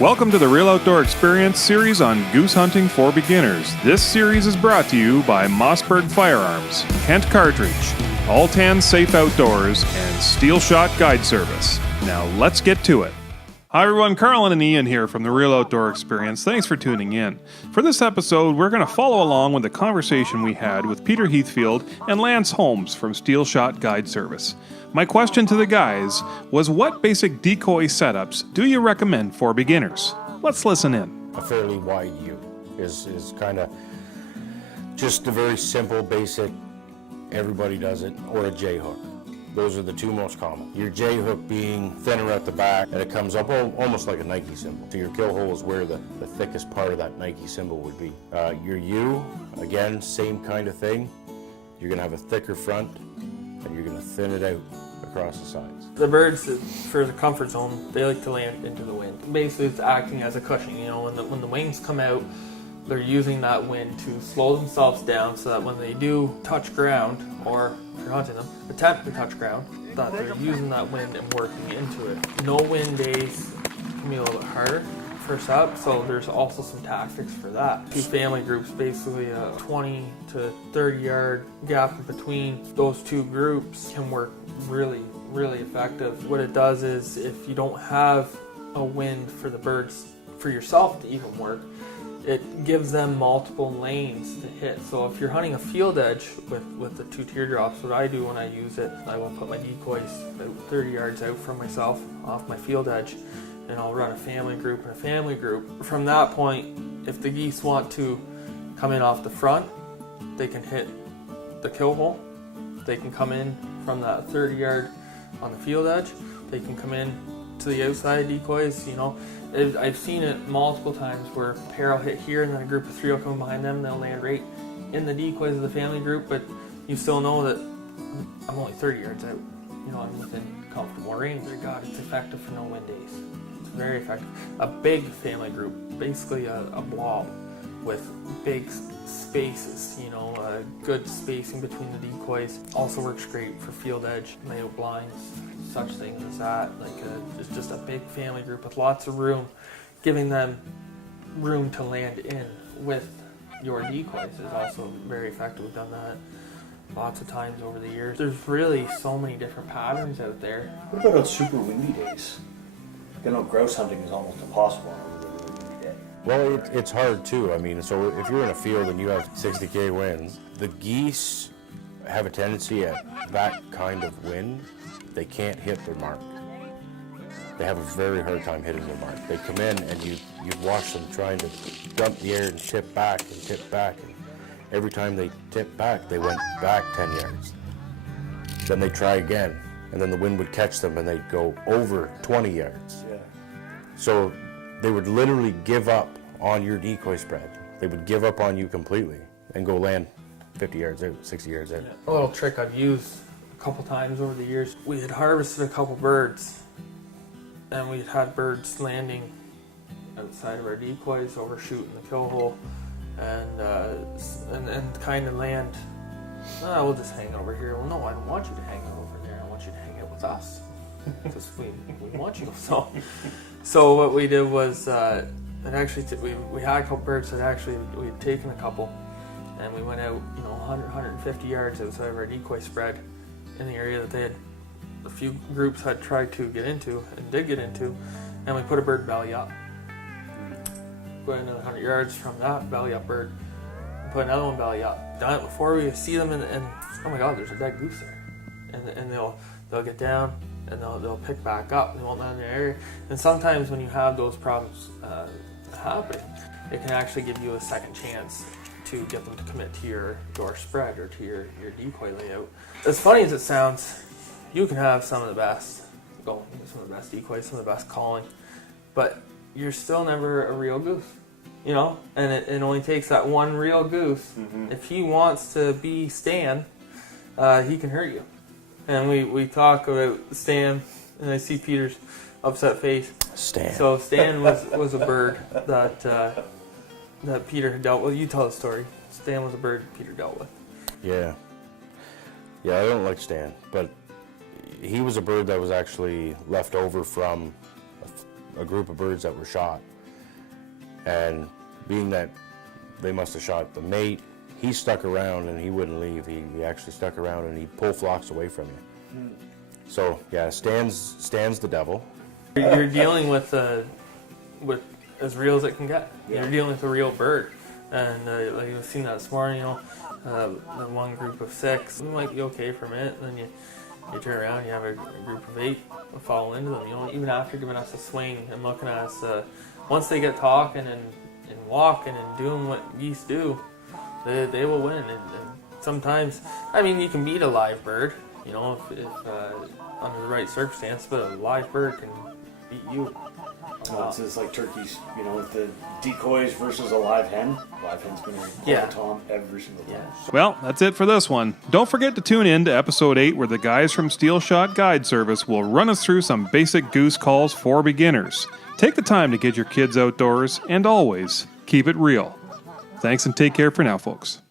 Welcome to the Real Outdoor Experience series on goose hunting for beginners. This series is brought to you by Mossberg Firearms, Kent Cartridge, All-Tan Safe Outdoors, and Steel Shot Guide Service. Now let's get to it. Hi everyone, Carl and Ian here from the Real Outdoor Experience. Thanks for tuning in. For this episode, we're going to follow along with the conversation we had with Peter Heathfield and Lance Holmes from Steel Shot Guide Service. My question to the guys was, what basic decoy setups do you recommend for beginners? Let's listen in. A fairly wide U is kind of just a very simple, basic, everybody does it, or a J-hook. Those are the two most common. Your J-hook being thinner at the back, and it comes up almost like a Nike symbol. So your kill hole is where the thickest part of that Nike symbol would be. Your U, again, same kind of thing. You're gonna have a thicker front, and you're gonna thin it out across the sides. The birds, for the comfort zone, they like to land into the wind. Basically, it's acting as a cushion. You know, when the wings come out, they're using that wind to slow themselves down so that when they do touch ground, or if you're hunting them, attempt to touch ground, that they're using that wind and working into it. No wind days can be a little bit harder first up, so there's also some tactics for that. Two family groups, basically a 20 to 30 yard gap in between those two groups can work really effective. What it does is, if you don't have a wind for the birds, for yourself to even work, it gives them multiple lanes to hit. So if you're hunting a field edge with the two teardrops, what I do when I use it, I will put my decoys about 30 yards out from myself off my field edge, and I'll run a family group and a family group. From that point, if the geese want to come in off the front, they can hit the kill hole. They can come in from that 30 yard on the field edge. They can come in to the outside decoys, you know. I've seen it multiple times where a pair will hit here and then a group of three will come behind them and they'll land right in the decoys of the family group, but you still know that I'm only 30 yards out. You know, I'm within comfortable range. God, it's effective for no wind days. It's very effective. A big family group, basically a blob with big spaces, you know, good spacing between the decoys. Also works great for field edge, layout blinds, such things as that. Like it's just a big family group with lots of room, giving them room to land in with your decoys is also very effective. We've done that lots of times over the years. There's really so many different patterns out there. What about on super windy days? I know grouse hunting is almost impossible on a really windy day. Well, it's hard too. I mean, so if you're in a field and you have 60k winds, the geese have a tendency at that kind of wind, they can't hit their mark. They have a very hard time hitting their mark. They come in and you watch them trying to dump the air and tip back and tip back. And every time they tip back, they went back 10 yards. Then they try again, and then the wind would catch them and they'd go over 20 yards. Yeah. So they would literally give up on your decoy spread. They would give up on you completely and go land 50 yards out, 60 yards out. A little trick I've used a couple times over the years. We had harvested a couple birds, and we had birds landing outside of our decoys, overshooting the kill hole, and kind of land. We'll just hang out over here. Well, no, I don't want you to hang out over there. I want you to hang out with us, because we want you. So what we did was, we had a couple birds that actually we had taken a couple, and we went out, 100, 150 yards outside of our decoy spread in the area that they had, a few groups had tried to get into and did get into, and we put a bird belly up. Went another 100 yards from that belly up bird, and put another one belly up. Done it before we see them, and oh my God, there's a dead goose there, and they'll get down and they'll pick back up. They won't land in the area. And sometimes when you have those problems happen, it can actually give you a second chance to get them to commit to your spread or to your decoy layout. As funny as it sounds, you can have some of the best decoys, some of the best calling, but you're still never a real goose, and it only takes that one real goose. Mm-hmm. If he wants to be Stan, he can hurt you. And we talk about Stan, and I see Peter's upset face. Stan. So Stan was a bird that Peter had dealt with. You tell the story. Stan was a bird Peter dealt with. Yeah, I don't like Stan, but he was a bird that was actually left over from a group of birds that were shot. And being that they must have shot the mate, he stuck around and he wouldn't leave. He actually stuck around and he'd pull flocks away from you. So yeah, stands the devil. You're dealing with as real as it can get. You're dealing with a real bird, and like you've seen that this morning. The one group of 6 it might be okay for a minute, then you turn around, you have a group of 8 follow into them. Even after giving us a swing and looking at us, once they get talking and walking and doing what geese do, they will win. And sometimes, I mean, you can beat a live bird, if under the right circumstance, but a live bird can beat you. Well, it's like turkeys, with the decoys versus a live hen. Live hen's going to pull the tom every single time. Well, that's it for this one. Don't forget to tune in to episode 8 where the guys from Steel Shot Guide Service will run us through some basic goose calls for beginners. Take the time to get your kids outdoors and always keep it real. Thanks and take care for now, folks.